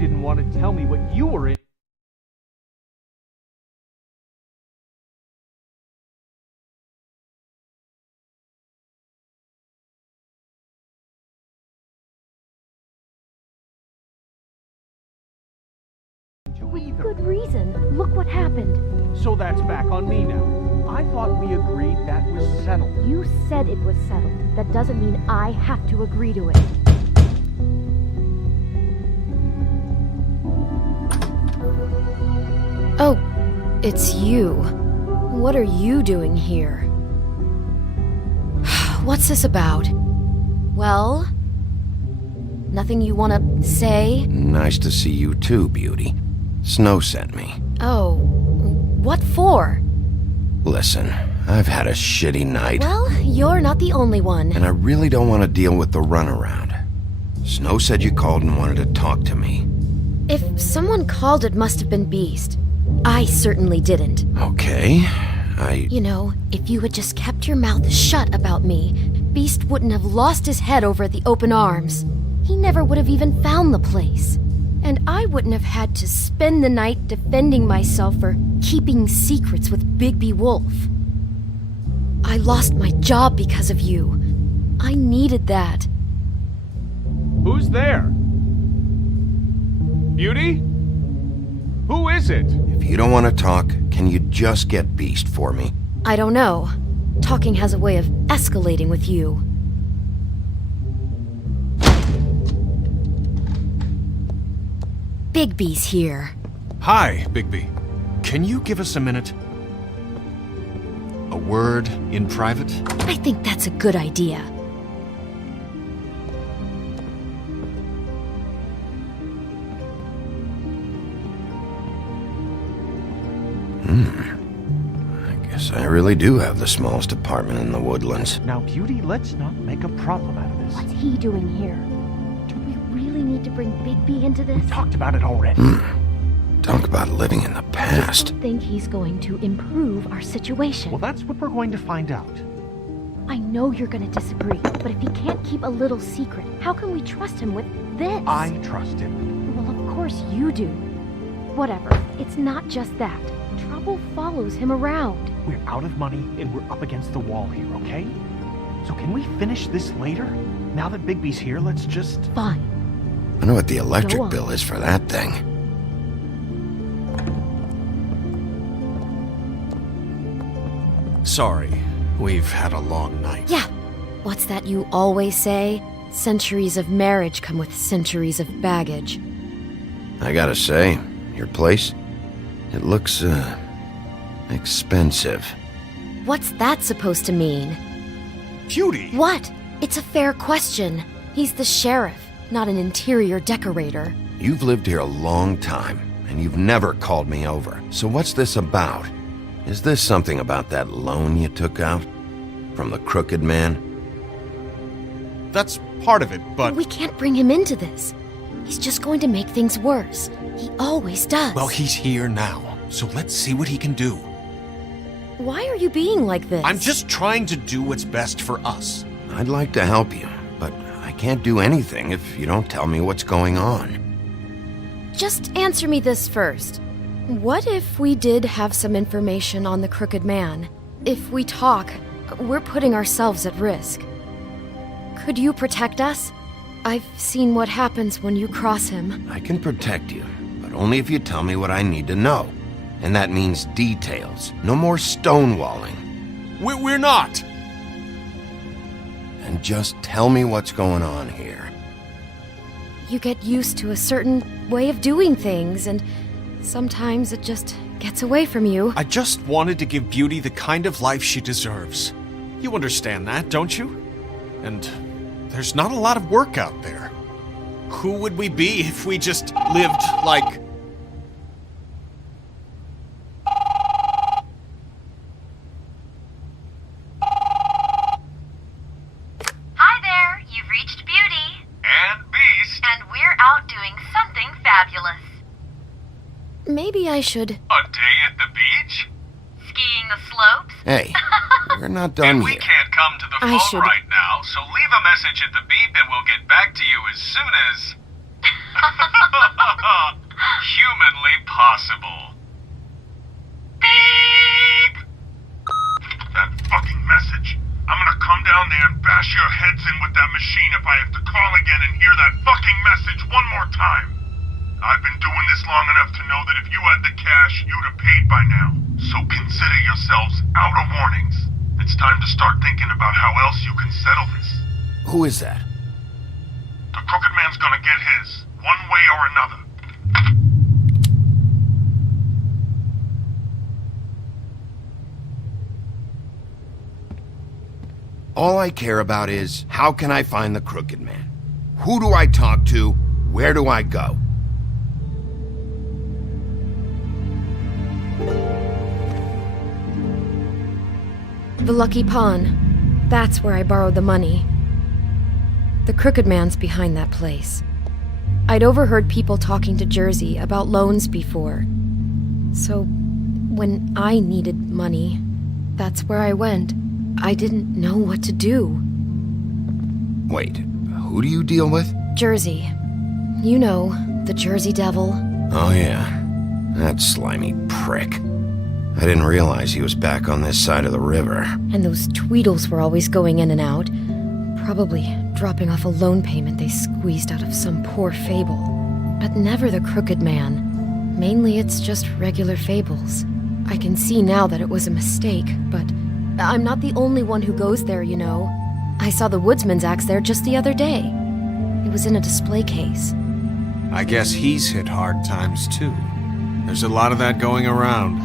didn't want to tell me what you were in. Either. Good reason. Look what happened. So that's back on me now. I thought we agreed that was settled. You said it was settled. That doesn't mean I have to agree to it. Oh, it's you. What are you doing here? What's this about? Well? Nothing you want to say? Nice to see you too, Beauty. Snow sent me. Oh, what for? Listen, I've had a shitty night. Well, you're not the only one. And I really don't want to deal with the runaround. Snow said you called and wanted to talk to me. If someone called, it must have been Beast. I certainly didn't. Okay, You know, if you had just kept your mouth shut about me, Beast wouldn't have lost his head over at the open arms. He never would have even found the place. And I wouldn't have had to spend the night defending myself for keeping secrets with Bigby Wolf. I lost my job because of you. I needed that. Who's there? Beauty? Who is it? if you don't want to talk, can you just get Beast for me? I don't know. Talking has a way of escalating with you. Bigby's here. Hi, Bigby. Can you give us a minute? A word in private? I think that's a good idea. I guess I really do have the smallest apartment in the Woodlands. Now, Beauty, let's not make a problem out of this. What's he doing here? Do we really need to bring Bigby into this? We talked about it already. Talk about living in the past. I think he's going to improve our situation. Well, that's what we're going to find out. I know you're going to disagree, but if he can't keep a little secret, how can we trust him with this? I trust him. Well, of course you do. Whatever. It's not just that. Trouble follows him around. We're out of money and we're up against the wall here, okay? So can we finish this later? Now that Bigby's here, let's just... Fine. I know what the electric Go on. bill is for that thing. Sorry, we've had a long night. Yeah. What's that you always say? Centuries of marriage come with centuries of baggage. I gotta say, your place, it looks, expensive. What's that supposed to mean? Beauty! What? It's a fair question. He's the sheriff, not an interior decorator. You've lived here a long time, and you've never called me over. So what's this about? Is this something about that loan you took out? From the crooked man? That's part of it, but... We can't bring him into this. He's just going to make things worse. He always does. Well, he's here now, so let's see what he can do. Why are you being like this? I'm just trying to do what's best for us. I'd like to help you, but I can't do anything if you don't tell me what's going on. Just answer me this first. What if we did have some information on the crooked man? If we talk, we're putting ourselves at risk. Could you protect us? I've seen what happens when you cross him. I can protect you, but only if you tell me what I need to know. And that means details. No more stonewalling. We're not! And just tell me what's going on here. You get used to a certain way of doing things, and sometimes it just gets away from you. I just wanted to give Beauty the kind of life she deserves. You understand that, don't you? And there's not a lot of work out there. Who would we be if we just lived like... Hi there, you've reached Beauty. And Beast. And we're out doing something fabulous. Maybe I should... A day at the beach? Skiing the slopes? Hey, we're not done And we here. can't come to the I phone should- right now, so leave a message at the beep and we'll get back to you as soon as... Humanly possible. Beep! That fucking message. I'm gonna come down there and bash your heads in with that machine if I have to call again and hear that fucking message one more time. I've been doing this long enough to know that if you had the cash, you'd have paid by now. So consider yourselves out of warnings. It's time to start thinking about how else you can settle this. Who is that? The Crooked Man's gonna get his, one way or another. All I care about is, how can I find the Crooked Man? Who do I talk to? Where do I go? The Lucky Pawn. That's where I borrowed the money. The Crooked Man's behind that place. I'd overheard people talking to Jersey about loans before. So, when I needed money, that's where I went. I didn't know what to do. Wait, who do you deal with? Jersey. You know, the Jersey Devil. Oh yeah, that slimy prick. I didn't realize he was back on this side of the river. And those Tweedles were always going in and out. Probably dropping off a loan payment they squeezed out of some poor fable. But never the Crooked Man. Mainly it's just regular fables. I can see now that it was a mistake, but I'm not the only one who goes there, you know. I saw the woodsman's axe there just the other day. It was in a display case. I guess he's hit hard times too. There's a lot of that going around.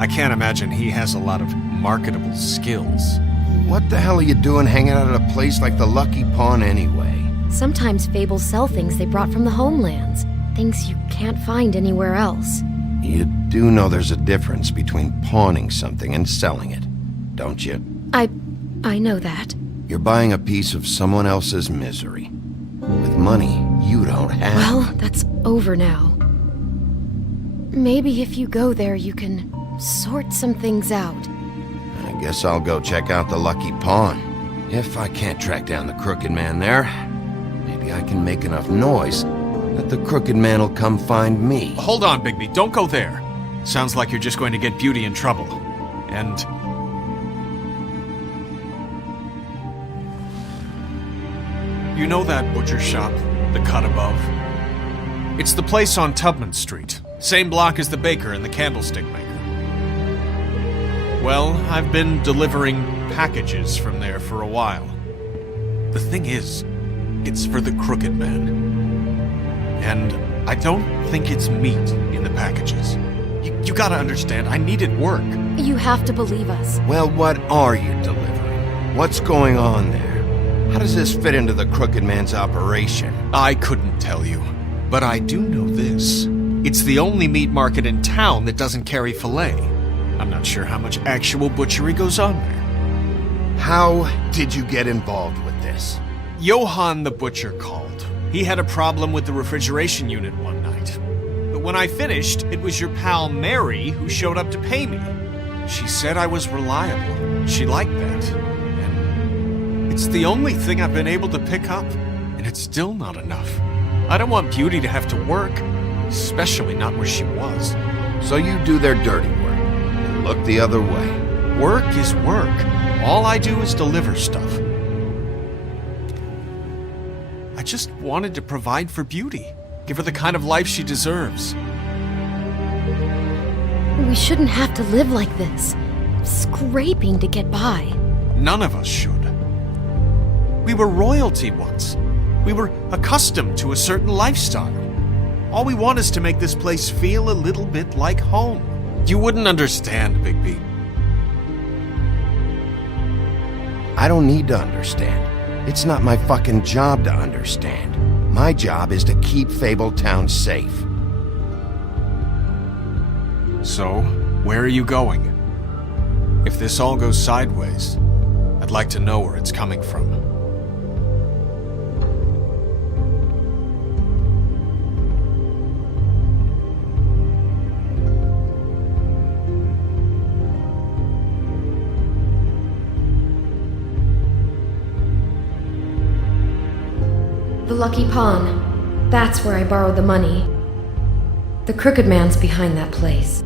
I can't imagine he has a lot of marketable skills. What the hell are you doing hanging out at a place like the Lucky Pawn anyway? Sometimes fables sell things they brought from the homelands. Things you can't find anywhere else. You do know there's a difference between pawning something and selling it, don't you? I know that. You're buying a piece of someone else's misery. With money you don't have. Well, that's over now. Maybe if you go there, you can sort some things out. I guess I'll go check out the Lucky Pawn. If I can't track down the Crooked Man there, maybe I can make enough noise that the Crooked Man will come find me. Hold on, Bigby, don't go there. Sounds like you're just going to get Beauty in trouble. And... you know that butcher shop, the cut above? It's the place on Tubman Street. Same block as the baker and the candlestick maker. Well, I've been delivering packages from there for a while. The thing is, it's for the Crooked Man. And I don't think it's meat in the packages. You gotta understand, I needed work. You have to believe us. Well, what are you delivering? What's going on there? How does this fit into the Crooked Man's operation? I couldn't tell you, but I do know this. It's the only meat market in town that doesn't carry filet. I'm not sure how much actual butchery goes on there. How did you get involved with this? Johann the butcher called. He had a problem with the refrigeration unit one night. But when I finished, it was your pal Mary who showed up to pay me. She said I was reliable. She liked that. And it's the only thing I've been able to pick up, and it's still not enough. I don't want Beauty to have to work, especially not where she was. So you do their dirty work and look the other way. Work is work. All I do is deliver stuff. I just wanted to provide for Beauty. Give her the kind of life she deserves. We shouldn't have to live like this. Scraping to get by. None of us should. We were royalty once. We were accustomed to a certain lifestyle. All we want is to make this place feel a little bit like home. You wouldn't understand, Bigby. I don't need to understand. It's not my fucking job to understand. My job is to keep Fabletown safe. So, where are you going? If this all goes sideways, I'd like to know where it's coming from. The Lucky Pawn. That's where I borrowed the money. The Crooked Man's behind that place.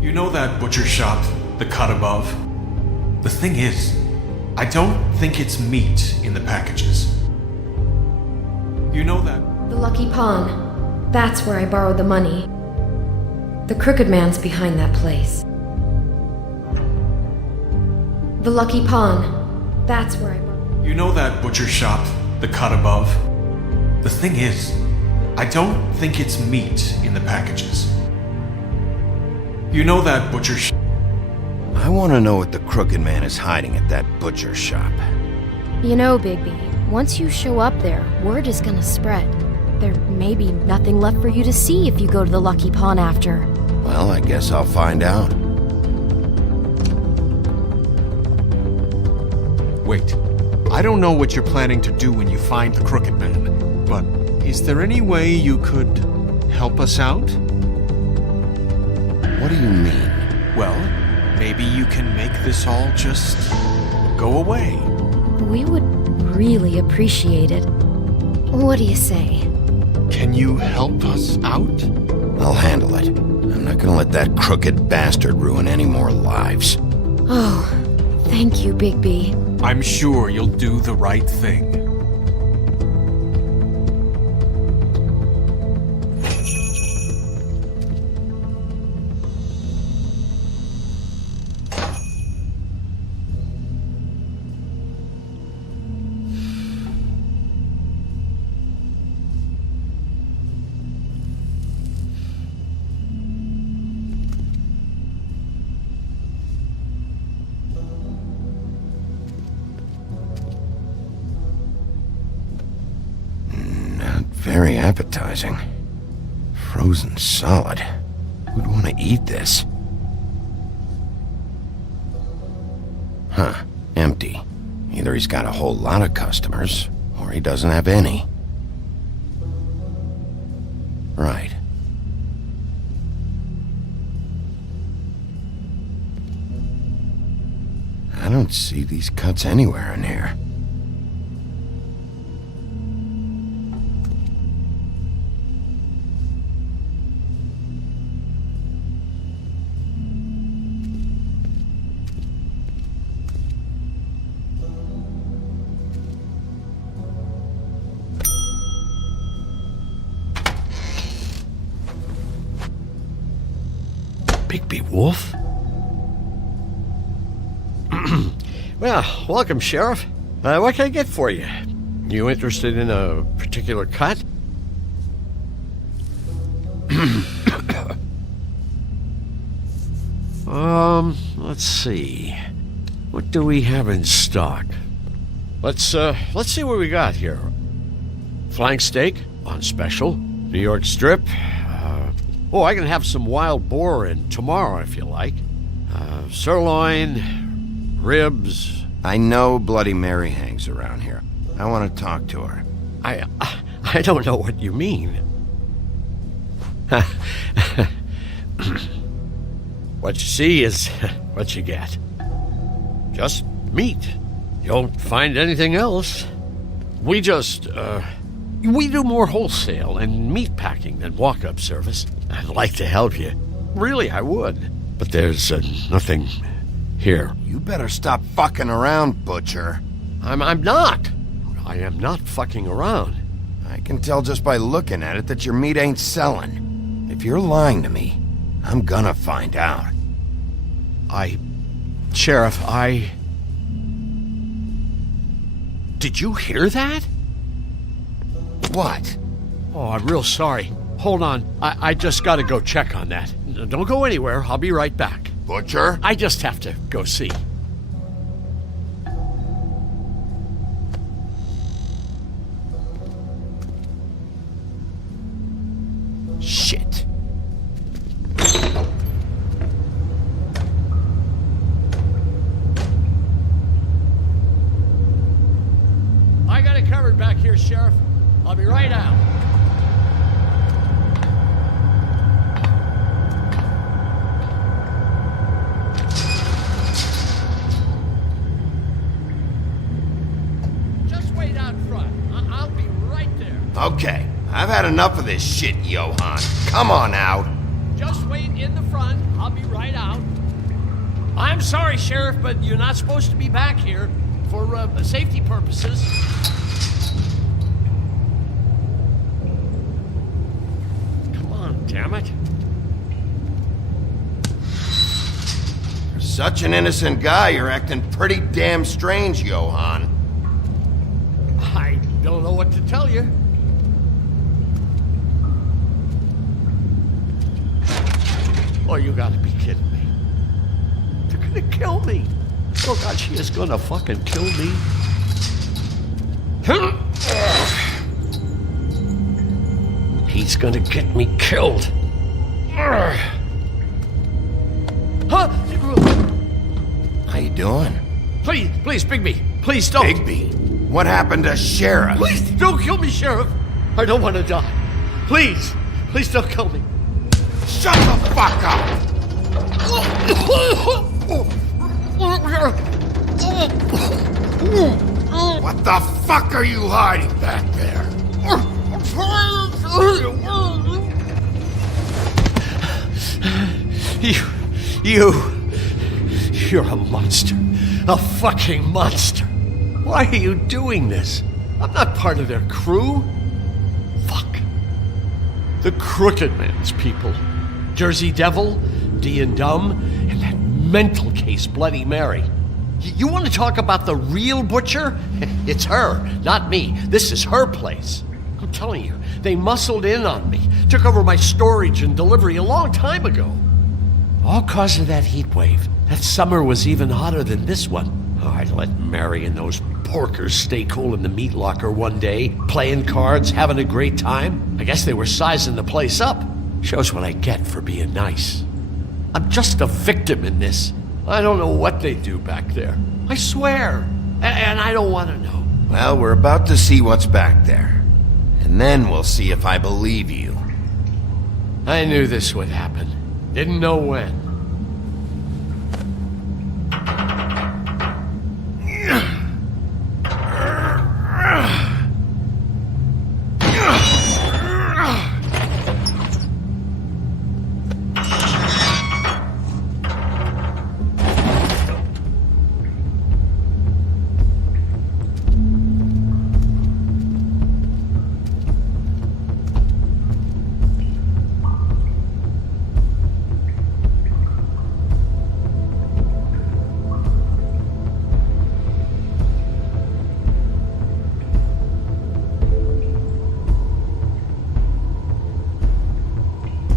You know that butcher shop, the cut above? The thing is, I don't think it's meat in the packages. You know that... The Lucky Pawn. That's where I borrowed the money. The Crooked Man's behind that place. The Lucky Pawn. That's where I borrowed... You know that butcher shop, the cut above? The thing is, I don't think it's meat in the packages. You know that butcher shop... I want to know what the Crooked Man is hiding at that butcher shop. You know, Bigby, once you show up there, word is gonna spread. There may be nothing left for you to see if you go to the Lucky Pawn after. Well, I guess I'll find out. Wait, I don't know what you're planning to do when you find the Crooked Man, but is there any way you could help us out? What do you mean? Well, maybe you can make this all just go away. We would really appreciate it. What do you say? Can you help us out? I'll handle it. I'm not gonna let that crooked bastard ruin any more lives. Oh, thank you, Bigby. I'm sure you'll do the right thing. Very appetizing. Frozen solid. Who'd want to eat this? Huh. Empty. Either he's got a whole lot of customers, or he doesn't have any. Right. I don't see these cuts anywhere in here. Bigby Wolf? Well, welcome, Sheriff. What can I get for you? You interested in a particular cut? Let's see. What do we have in stock? Let's see what we got here. Flank steak on special. New York strip. I can have some wild boar in tomorrow if you like. Sirloin, ribs. I know Bloody Mary hangs around here. I want to talk to her. I don't know what you mean. What you see is what you get. Just meat. You won't find anything else. We do more wholesale and meat packing than walk-up service. I'd like to help you. Really, I would. But there's nothing here. You better stop fucking around, Butcher. I'm not. I am not fucking around. I can tell just by looking at it that your meat ain't selling. If you're lying to me, I'm gonna find out. Sheriff, Did you hear that? What? Oh, I'm real sorry. Hold on. I just gotta go check on that. Don't go anywhere. I'll be right back. Butcher? I just have to go see. Shit. I got it covered back here, Sheriff. I'll be right out. Just wait out front. I'll be right there. Okay, I've had enough of this shit, Johann. Come on out. Just wait in the front. I'll be right out. I'm sorry, Sheriff, but you're not supposed to be back here for safety purposes. Come on, damn it. For such an innocent guy, you're acting pretty damn strange, Johann. I don't know what to tell you. Oh, you gotta be kidding me. They're gonna kill me. Oh God, she is gonna fucking kill me. He's gonna get me killed. Huh? How you doing? Please, Bigby, please don't. Bigby? What happened to Sheriff? Please don't kill me, Sheriff. I don't want to die. Please don't kill me. Shut the fuck up! What the fuck are you hiding back there? You're a monster. A fucking monster. Why are you doing this? I'm not part of their crew. Fuck. The Crooked Man's people. Jersey Devil, D and Dumb, and that mental case Bloody Mary. You want to talk about the real butcher? It's her, not me. This is her place. I'm telling you, they muscled in on me, took over my storage and delivery a long time ago. All cause of that heat wave. That summer was even hotter than this one. Oh, I'd let Mary and those porkers stay cool in the meat locker one day, playing cards, having a great time. I guess they were sizing the place up. Shows what I get for being nice. I'm just a victim in this. I don't know what they do back there. I swear. And I don't want to know. Well, we're about to see what's back there. And then we'll see if I believe you. I knew this would happen. Didn't know when.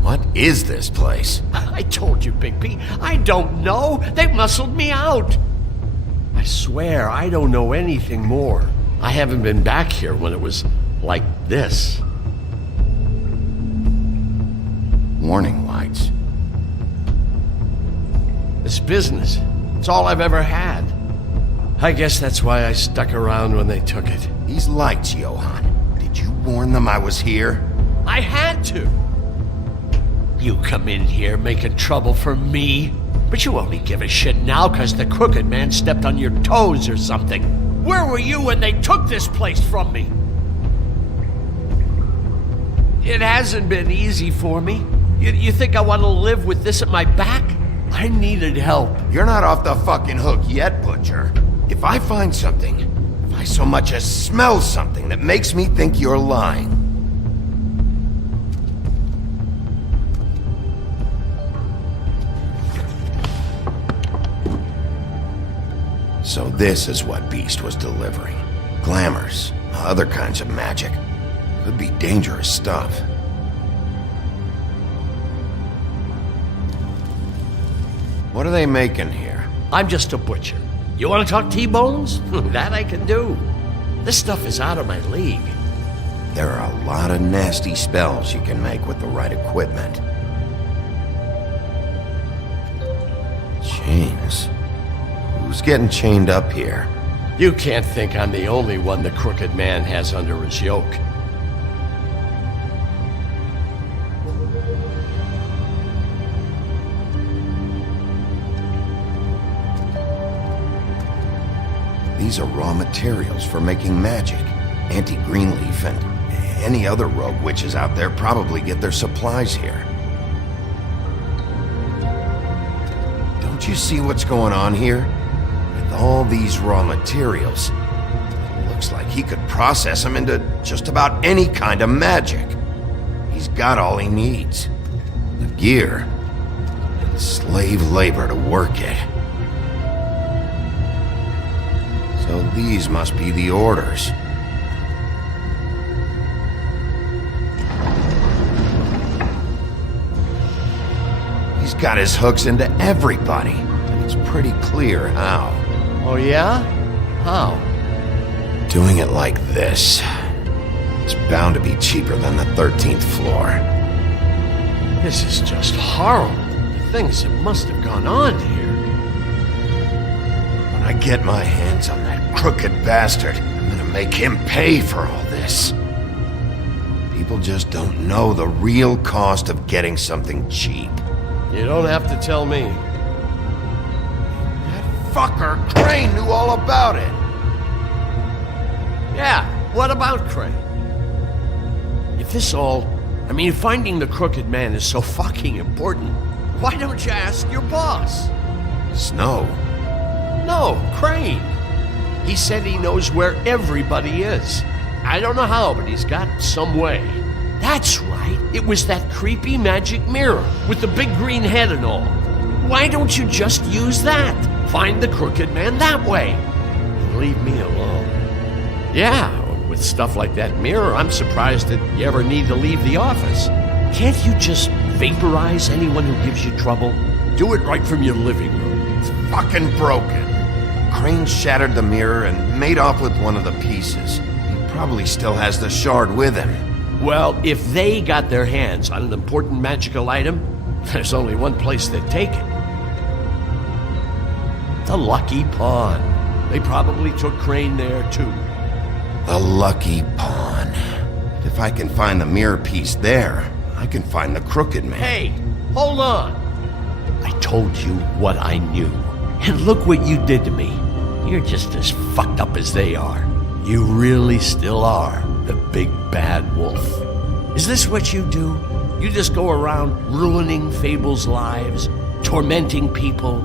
What is this place? I told you, Bigby. I don't know. They muscled me out. I swear, I don't know anything more. I haven't been back here when it was like this. Warning lights. This business, it's all I've ever had. I guess that's why I stuck around when they took it. These lights, Johann. Did you warn them I was here? I had to. You come in here making trouble for me, but you only give a shit now because the Crooked Man stepped on your toes or something. Where were you when they took this place from me? It hasn't been easy for me. You think I want to live with this at my back? I needed help. You're not off the fucking hook yet, Butcher. If I find something, if I so much as smell something that makes me think you're lying, so this is what Beast was delivering. Glamours, other kinds of magic. Could be dangerous stuff. What are they making here? I'm just a butcher. You want to talk T-bones? That I can do. This stuff is out of my league. There are a lot of nasty spells you can make with the right equipment. Chains. Who's getting chained up here? You can't think I'm the only one the Crooked Man has under his yoke. These are raw materials for making magic. Anti-greenleaf and Any other rogue witches out there probably get their supplies here. Don't you see what's going on here? With all these raw materials, it looks like he could process them into just about any kind of magic. He's got all he needs. The gear, and slave labor to work it. So these must be the orders. He's got his hooks into everybody, and it's pretty clear how. Oh, yeah? How? Doing it like this. It's bound to be cheaper than the 13th floor. This is just horrible. The things that must have gone on here. When I get my hands on that crooked bastard, I'm gonna make him pay for all this. People just don't know the real cost of getting something cheap. You don't have to tell me. That fucker Crane knew all about it. Yeah, what about Crane? If this all... finding the crooked man is so fucking important, why don't you ask your boss? Snow? No, Crane. He said he knows where everybody is. I don't know how, but he's got some way. That's right. It was that creepy magic mirror with the big green head and all. Why don't you just use that? Find the crooked man that way. And leave me alone. Yeah, with stuff like that mirror, I'm surprised that you ever need to leave the office. Can't you just vaporize anyone who gives you trouble? Do it right from your living room. It's fucking broken. Crane shattered the mirror and made off with one of the pieces. He probably still has the shard with him. Well, if they got their hands on an important magical item, there's only one place they'd take it. The Lucky Pawn. They probably took Crane there, too. The Lucky Pawn. If I can find the mirror piece there, I can find the crooked man. Hey, hold on. I told you what I knew. And look what you did to me. You're just as fucked up as they are. You really still are the big bad wolf. Is this what you do? You just go around ruining Fable's lives, tormenting people?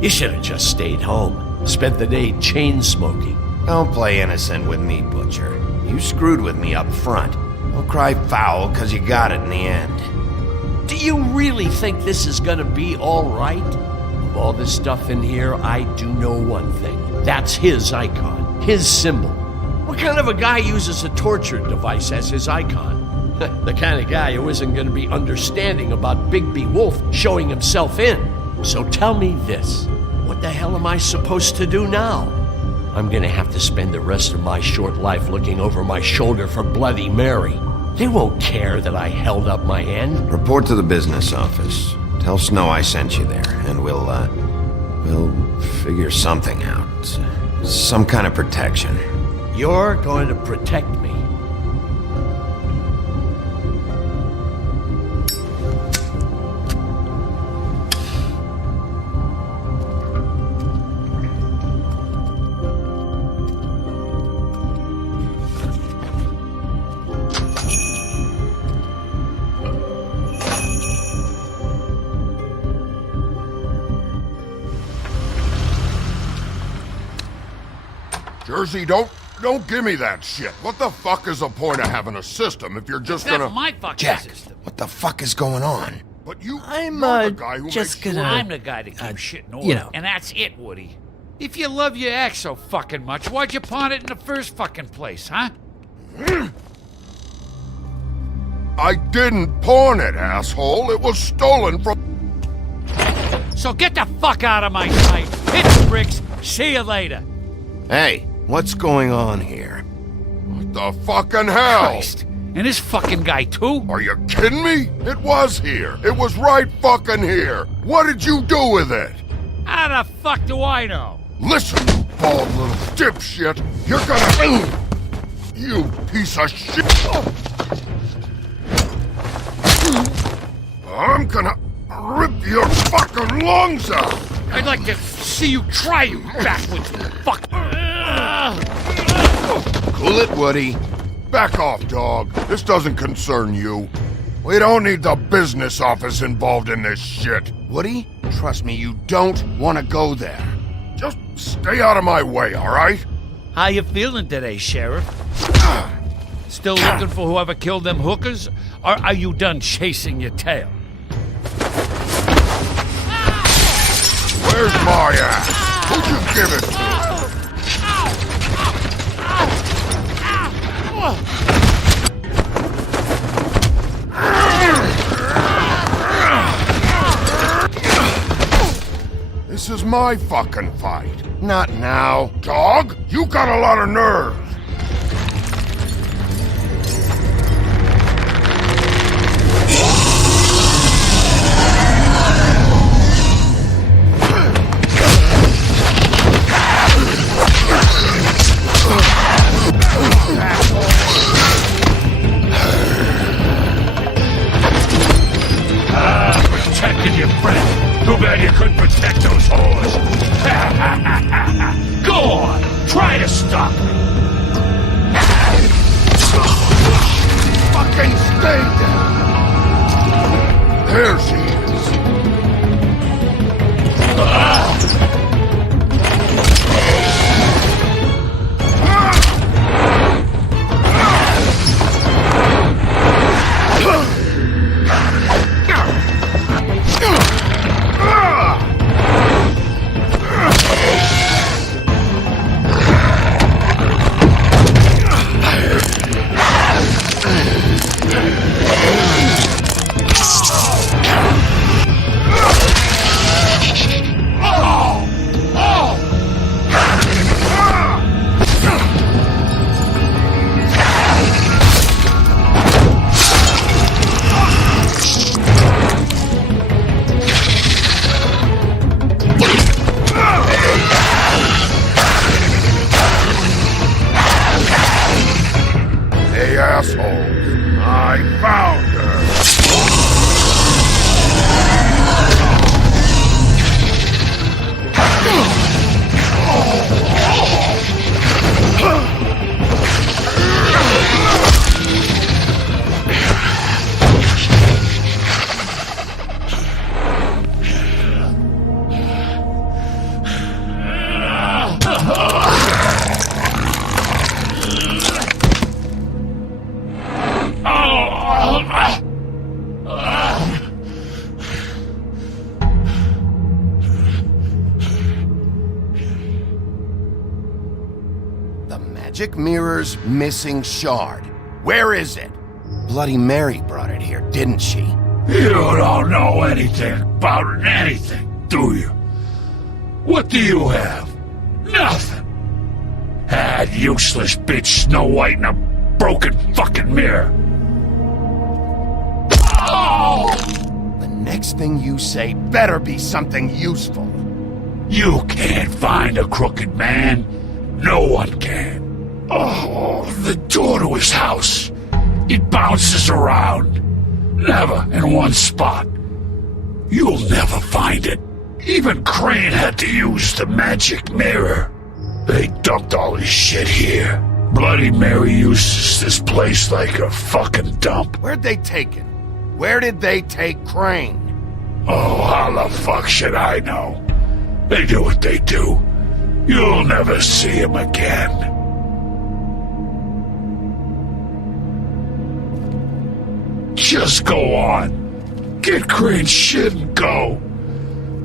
You should have just stayed home, spent the day chain smoking. Don't play innocent with me, Butcher. You screwed with me up front. Don't cry foul because you got it in the end. Do you really think this is gonna be all right? Of all this stuff in here, I do know one thing. That's his icon, his symbol. What kind of a guy uses a torture device as his icon? The kind of guy who isn't going to be understanding about Bigby Wolf showing himself in. So tell me this. What the hell am I supposed to do now? I'm going to have to spend the rest of my short life looking over my shoulder for Bloody Mary. They won't care that I held up my end. Report to the business office. Tell Snow I sent you there, and we'll figure something out. Some kind of protection. You're going to protect me. Jersey, don't give me that shit. What the fuck is the point of having a system if you're just That's gonna... my fucking Jack, system. what the fuck is going on? But you're I'm, the guy who just makes gonna- I'm the guy that keeps shit in order, you know. and that's it, Woody. If you love your ex so fucking much, why'd you pawn it in the first fucking place, huh? I didn't pawn it, asshole. It was stolen from... So get the fuck out of my sight. Hit the bricks. See you later. Hey, what's going on here? What the fucking hell? Christ. And this fucking guy, too? Are you kidding me? It was here. It was right fucking here. What did you do with it? How the fuck do I know? Listen, you bald little dipshit. You're gonna... You piece of shit. I'm gonna rip your fucking lungs out. I'd like to see you try, you backwoods fuck. Cool it, Woody. Back off, dog. This doesn't concern you. We don't need the business office involved in this shit. Woody, trust me, you don't want to go there. Just stay out of my way, all right? How you feeling today, Sheriff? Still looking for whoever killed them hookers? Or are you done chasing your tail? Where's my ass? Who'd you give it to? This is my fucking fight. Not now. Dog, you got a lot of nerve. Protected your friend. Too bad you couldn't protect those whores. Go on, try to stop me. Fucking stay there. There she is. Hey, asshole. I found her. The magic mirror's missing shard. Where is it? Bloody Mary brought it here, didn't she? You don't know anything about anything, do you? What do you have? Nothing. That useless bitch Snow White in a broken fucking mirror. Oh! The next thing you say better be something useful. You can't find a crooked man. No one can. Oh, the door to his house. It bounces around. Never in one spot. You'll never find it. Even Crane had to use the magic mirror. They dumped all his shit here. Bloody Mary uses this place like a fucking dump. Where'd they take it? Where did they take Crane? Oh, how the fuck should I know? They do what they do. You'll never see him again. Just go on. Get Crane's shit and go.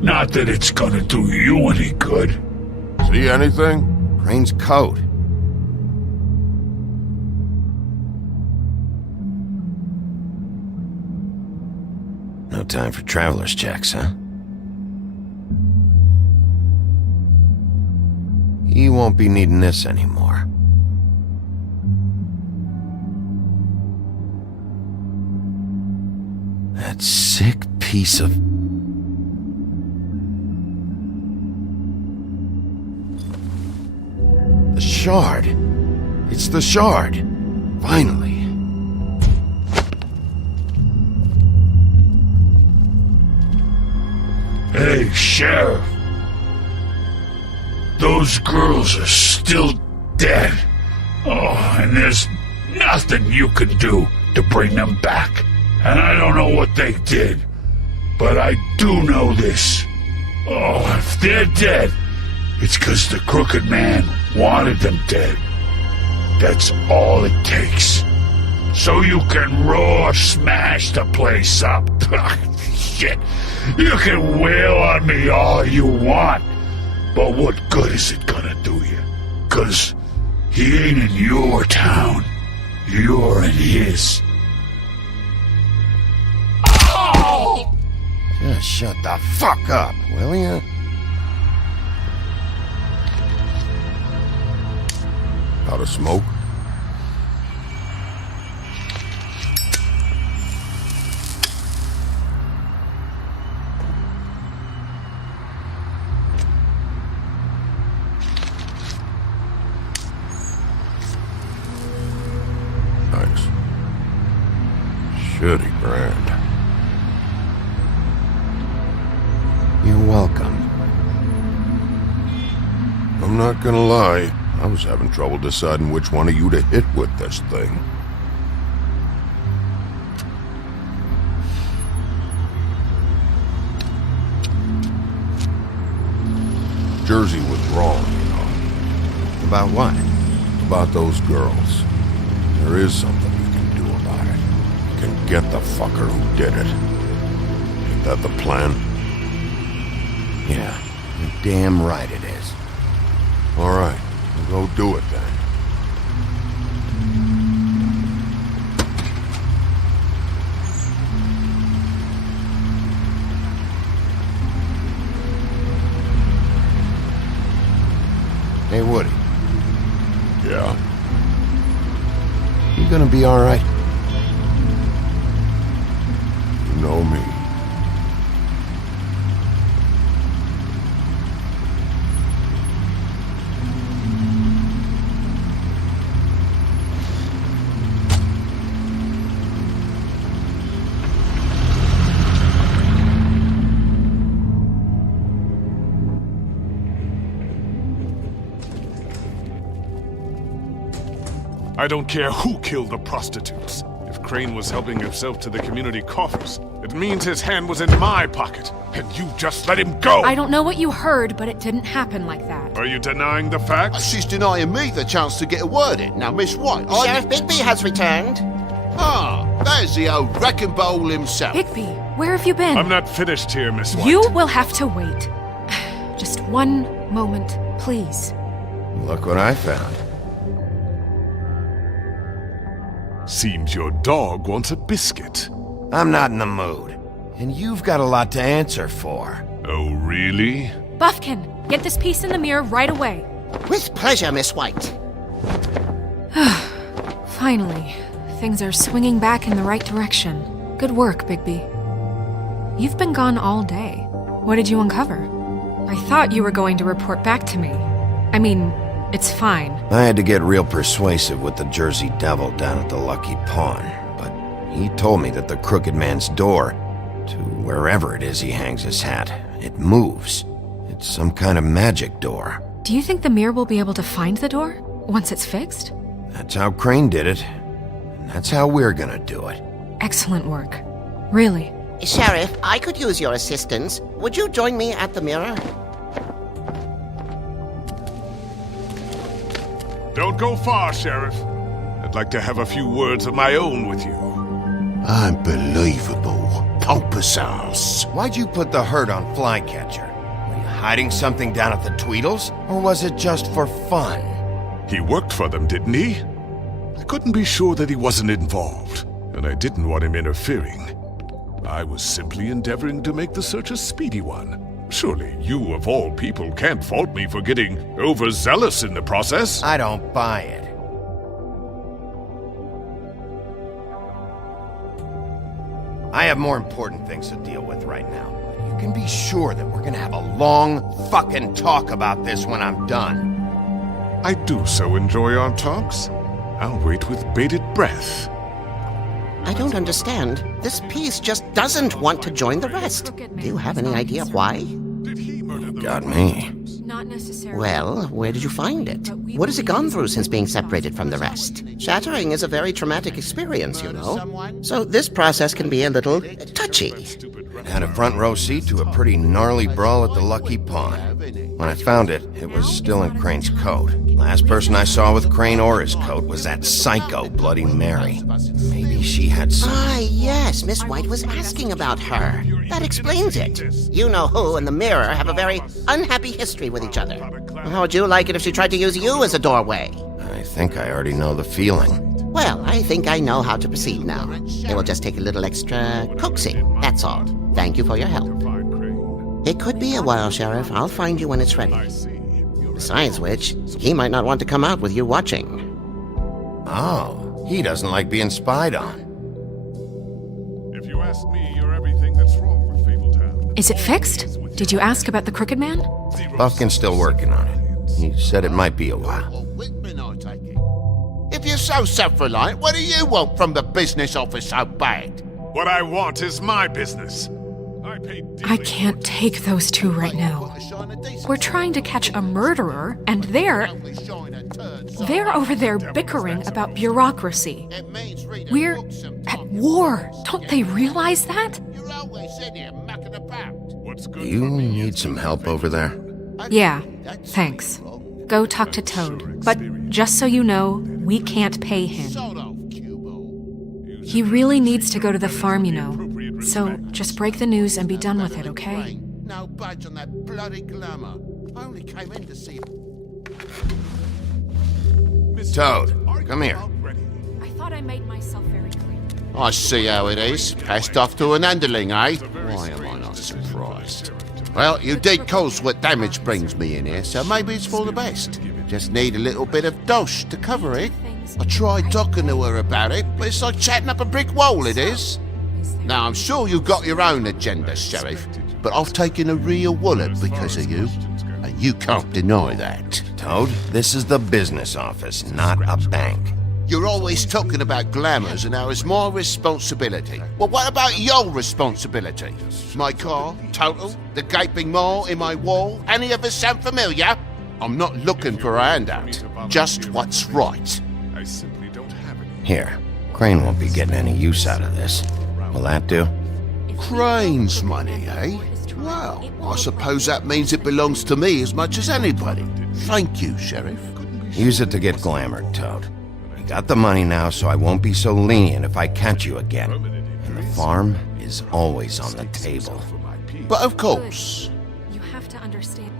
Not that it's gonna do you any good. See anything? Crane's coat. No time for traveler's checks, huh? He won't be needing this anymore. That sick piece of... The shard. It's the shard. Finally. Hey, Sheriff. Those girls are still dead. Oh, and there's nothing you can do to bring them back. And I don't know what they did, but I do know this. Oh, if they're dead, it's 'cause the Crooked Man wanted them dead. That's all it takes. So you can roar smash the place up. Shit, you can wail on me all you want, but what good is it gonna do you? 'Cause he ain't in your town. You're in his. Oh! Just shut the fuck up, will ya? Out of smoke? Nice. Shitty brand. You're welcome. I'm not gonna lie. I was having trouble deciding which one of you to hit with this thing. Jersey was wrong, you know. About what? About those girls. There is something you can do about it. You can get the fucker who did it. Ain't that the plan? Yeah, you're damn right it is. All right. Go do it then. Hey, Woody. Yeah? You gonna be all right? You know me. I don't care who killed the prostitutes. If Crane was helping himself to the community coffers, it means his hand was in my pocket, and you just let him go! I don't know what you heard, but it didn't happen like that. Are you denying the facts? She's denying me the chance to get a word in. Now, Miss White, Sheriff Bigby has returned. Ah, there's the old wrecking bowl himself. Bigby, where have you been? I'm not finished here, Miss White. You will have to wait. Just one moment, please. Look what I found. Seems your dog wants a biscuit. I'm not in the mood. And you've got a lot to answer for. Oh, really? Buffkin, get this piece in the mirror right away. With pleasure, Miss White. Finally, things are swinging back in the right direction. Good work, Bigby. You've been gone all day. What did you uncover? I thought you were going to report back to me. I mean, it's fine. I had to get real persuasive with the Jersey Devil down at the Lucky Pawn, but he told me that the Crooked Man's door, to wherever it is he hangs his hat, it moves. It's some kind of magic door. Do you think the mirror will be able to find the door once it's fixed? That's how Crane did it, and that's how we're gonna do it. Excellent work. Really. Sheriff, I could use your assistance. Would you join me at the mirror? Don't go far, Sheriff. I'd like to have a few words of my own with you. Unbelievable. Pompous ass. Why'd you put the hurt on Flycatcher? Were you hiding something down at the Tweedles? Or was it just for fun? He worked for them, didn't he? I couldn't be sure that he wasn't involved, and I didn't want him interfering. I was simply endeavoring to make the search a speedy one. Surely you, of all people, can't fault me for getting overzealous in the process. I don't buy it. I have more important things to deal with right now. But you can be sure that we're gonna have a long fucking talk about this when I'm done. I do so enjoy our talks. I'll wait with bated breath. I don't understand. This piece just doesn't want to join the rest. Do you have any idea why? Did he murder the Got me. Not necessarily. Well, where did you find it? What has it gone through since being separated from the rest? Shattering is a very traumatic experience, you know. So this process can be a little touchy. Had a front row seat to a pretty gnarly brawl at the Lucky Pond. When I found it, it was still in Crane's coat. Last person I saw with Crane or his coat was that psycho Bloody Mary. Maybe she had some... Ah, yes, Miss White was asking about her. That explains it. You know who and the mirror have a very unhappy history with each other. How would you like it if she tried to use you as a doorway? I think I already know the feeling. Well, I think I know how to proceed now. It will just take a little extra coaxing, that's all. Thank you for your help. It could be a while, Sheriff. I'll find you when it's ready. Besides which, he might not want to come out with you watching. Oh, he doesn't like being spied on. If you ask me, you're everything that's wrong with Fabletown. Is it fixed? Did you ask about the Crooked Man? Buffkin's still working on it. He said it might be a while. If you're so self-reliant, what do you want from the business office so bad? What I want is my business. I can't take those two right now. We're trying to catch a murderer, and they're over there bickering about bureaucracy. We're at war. Don't they realize that? You need some help over there? Yeah, thanks. Go talk to Toad. But just so you know, we can't pay him. He really needs to go to the farm, you know. So just break the news and be done with it, okay? No budge on that bloody glamour. I only came in to see... Toad, come here. I thought I made myself very clear. I see how it is. Passed off to an underling, eh? Why am I not surprised? Well, you did cause what damage brings me in here, so maybe it's for the best. Just need a little bit of dosh to cover it. I tried talking to her about it, but it's like chatting up a brick wall, it is. Now, I'm sure you've got your own agenda, Sheriff, but I've taken a real wallet because of you, and you can't deny that. Toad, this is the business office, not a bank. You're always talking about glamours and how it's my responsibility. Well, what about your responsibility? My car, total, the gaping maw in my wall, any of us sound familiar? I'm not looking for a handout, just what's right. I simply don't have any. Here, Crane won't be getting any use out of this. Will that do? Crane's money, eh? Well, I suppose that means it belongs to me as much as anybody. Thank you, Sheriff. Use it to get glamored, Toad. You got the money now, so I won't be so lenient if I catch you again. And the farm is always on the table. But of course. You have to understand.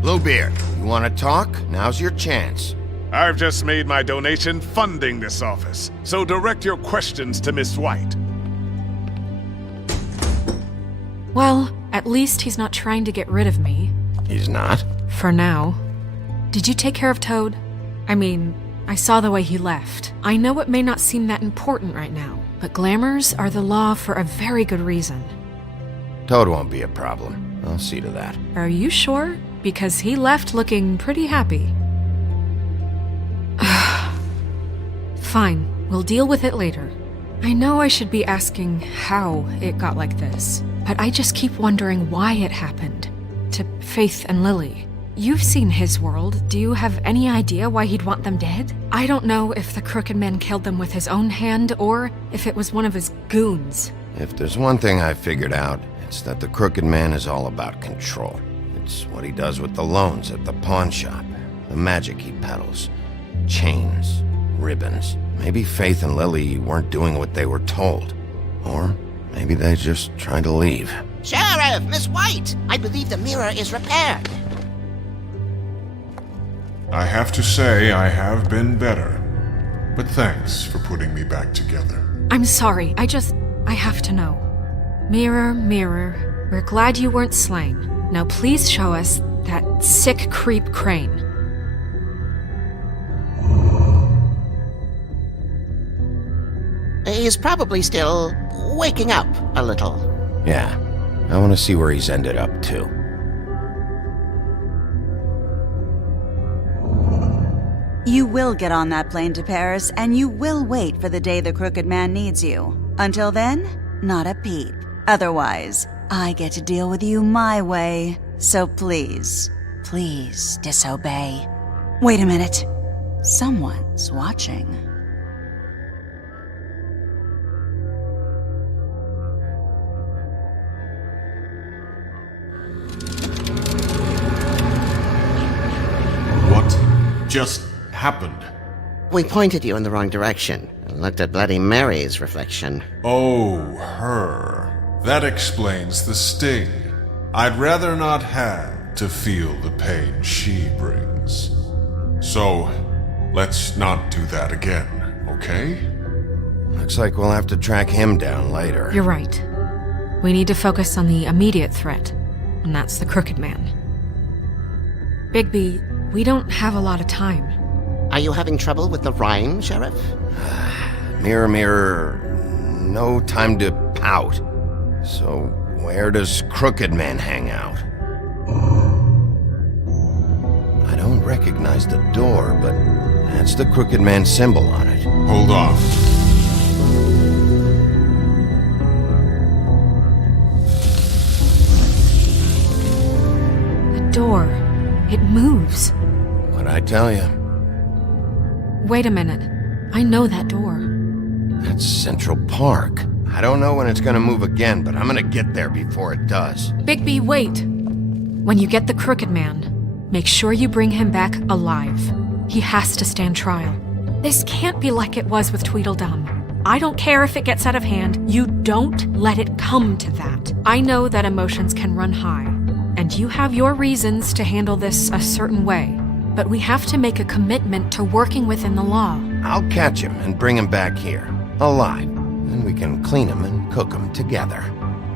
Bluebeard, you want to talk? Now's your chance. I've just made my donation funding this office, so direct your questions to Miss White. Well, at least he's not trying to get rid of me. He's not? For now. Did you take care of Toad? I mean, I saw the way he left. I know it may not seem that important right now, but glamours are the law for a very good reason. Toad won't be a problem. I'll see to that. Are you sure? Because he left looking pretty happy. Fine, we'll deal with it later. I know I should be asking how it got like this, but I just keep wondering why it happened. To Faith and Lily. You've seen his world. Do you have any idea why he'd want them dead? I don't know if the Crooked Man killed them with his own hand or if it was one of his goons. If there's one thing I figured out, it's that the Crooked Man is all about control. It's what he does with the loans at the pawn shop, the magic he peddles, chains, ribbons. Maybe Faith and Lily weren't doing what they were told. Or maybe they just tried to leave. Sheriff, Miss White, I believe the mirror is repaired. I have to say I have been better, but thanks for putting me back together. I'm sorry, I have to know. Mirror, mirror, we're glad you weren't slain. Now please show us that sick creep Crane. He's probably still waking up a little. Yeah, I want to see where he's ended up, too. You will get on that plane to Paris, and you will wait for the day the Crooked Man needs you. Until then, not a peep. Otherwise, I get to deal with you my way. So please, please disobey. Wait a minute. Someone's watching. What just happened? We pointed you in the wrong direction and looked at Bloody Mary's reflection. Oh, her. That explains the sting. I'd rather not have to feel the pain she brings. So, let's not do that again, okay? Looks like we'll have to track him down later. You're right. We need to focus on the immediate threat, and that's the Crooked Man. Bigby, we don't have a lot of time. Are you having trouble with the rhyme, Sheriff? Mirror, mirror, no time to pout. So, where does Crooked Man hang out? I don't recognize the door, but that's the Crooked Man symbol on it. Hold on. The door. It moves. What'd I tell you? Wait a minute. I know that door. That's Central Park. I don't know when it's gonna move again, but I'm gonna get there before it does. Bigby, wait! When you get the Crooked Man, make sure you bring him back alive. He has to stand trial. This can't be like it was with Tweedledum. I don't care if it gets out of hand. You don't let it come to that. I know that emotions can run high, and you have your reasons to handle this a certain way. But we have to make a commitment to working within the law. I'll catch him and bring him back here, alive. Then we can clean him and cook him together.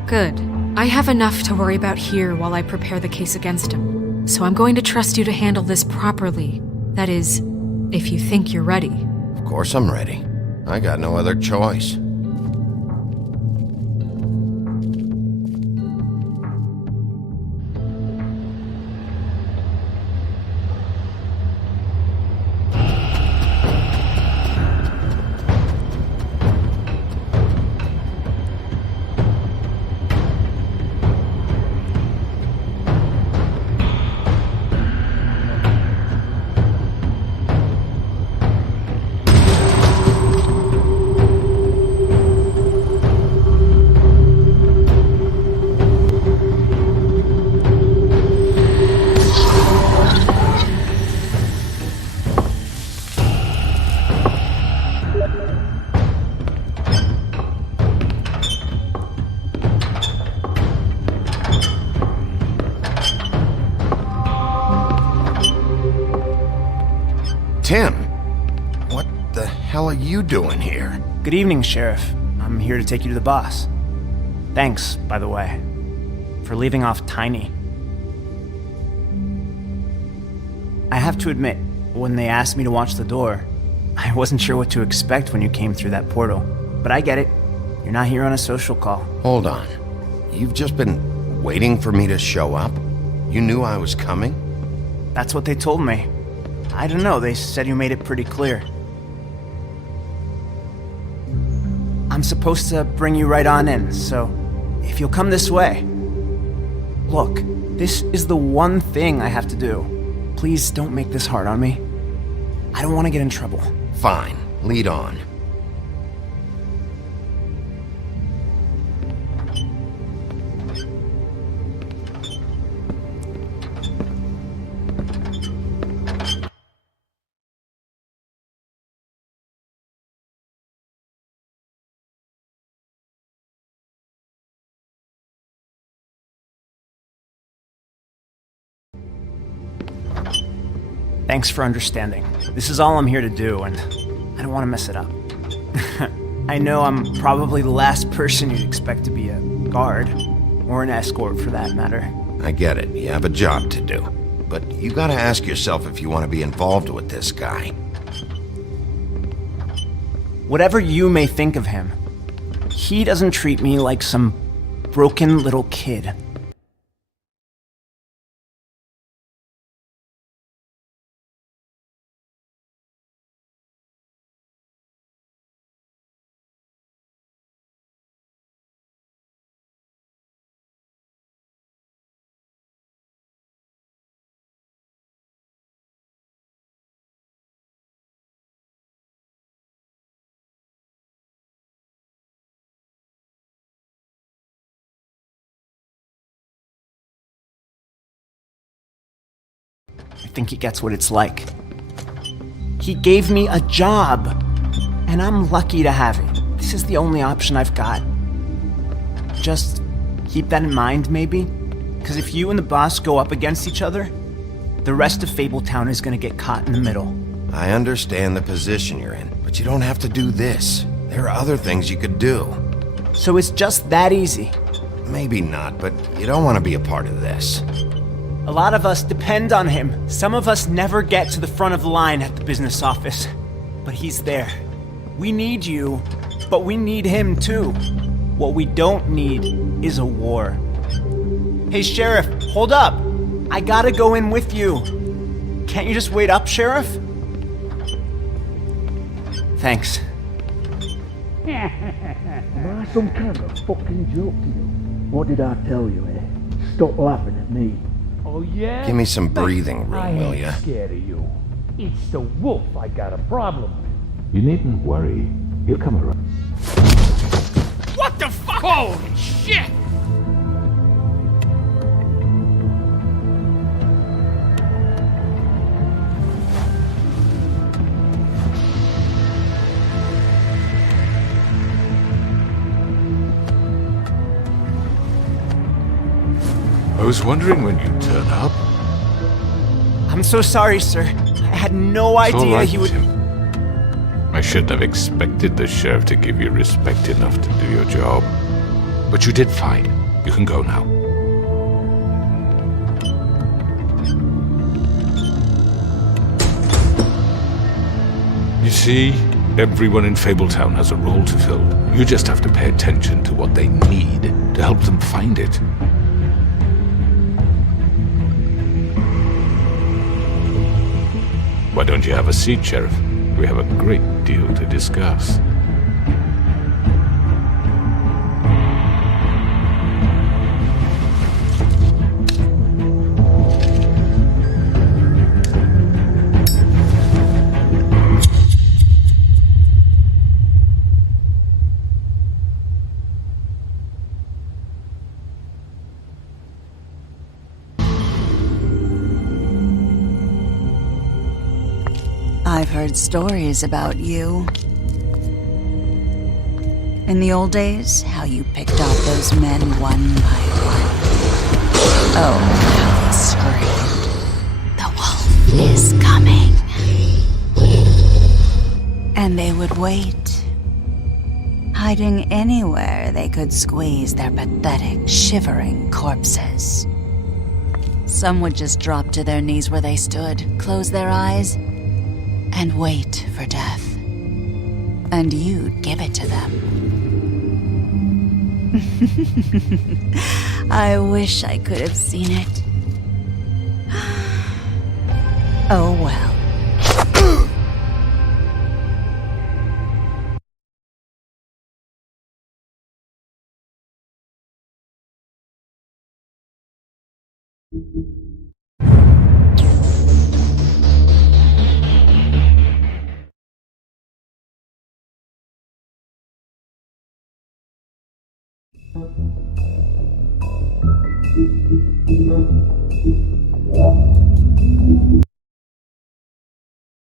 Good. I have enough to worry about here while I prepare the case against him. So I'm going to trust you to handle this properly. That is, if you think you're ready. Of course I'm ready. I got no other choice. Tim, what the hell are you doing here? Good evening, Sheriff. I'm here to take you to the boss. Thanks, by the way, for leaving off Tiny. I have to admit, when they asked me to watch the door, I wasn't sure what to expect when you came through that portal. But I get it. You're not here on a social call. Hold on. You've just been waiting for me to show up? You knew I was coming? That's what they told me. I don't know, they said you made it pretty clear. I'm supposed to bring you right on in, so if you'll come this way. Look, this is the one thing I have to do. Please don't make this hard on me. I don't want to get in trouble. Fine, lead on. Thanks for understanding. This is all I'm here to do, and I don't want to mess it up. I know I'm probably the last person you'd expect to be a guard, or an escort for that matter. I get it, you have a job to do. But you gotta ask yourself if you want to be involved with this guy. Whatever you may think of him, he doesn't treat me like some broken little kid. think he gets what it's like. He gave me a job, and I'm lucky to have it. This is the only option I've got. Just keep that in mind, maybe? Because if you and the boss go up against each other, the rest of Fabletown is gonna get caught in the middle. I understand the position you're in, but you don't have to do this. There are other things you could do. So it's just that easy. Maybe not, but you don't want to be a part of this. A lot of us depend on him. Some of us never get to the front of the line at the business office. But he's there. We need you, but we need him too. What we don't need is a war. Hey, Sheriff, hold up! I gotta go in with you. Can't you just wait up, Sheriff? Thanks. Am I some kind of fucking joke to you? What did I tell you, eh? Stop laughing at me. Oh, yeah? Give me some breathing room, will ya? I ain't scared of you. It's the wolf I got a problem with. You needn't worry. He'll come around. What the fuck? Holy shit! I was wondering when you'd turn up. I'm so sorry, sir. I had no It's all idea right, he would... Tim. I shouldn't have expected the sheriff to give you respect enough to do your job. But you did fine. You can go now. You see, everyone in Fabletown has a role to fill. You just have to pay attention to what they need to help them find it. Why don't you have a seat, Sheriff? We have a great deal to discuss. I've heard stories about you. In the old days, how you picked off those men one by one. Oh, how they screamed. The wolf is coming. And they would wait, hiding anywhere they could squeeze their pathetic, shivering corpses. Some would just drop to their knees where they stood, close their eyes, and wait for death. And you'd give it to them. I wish I could have seen it. Oh well.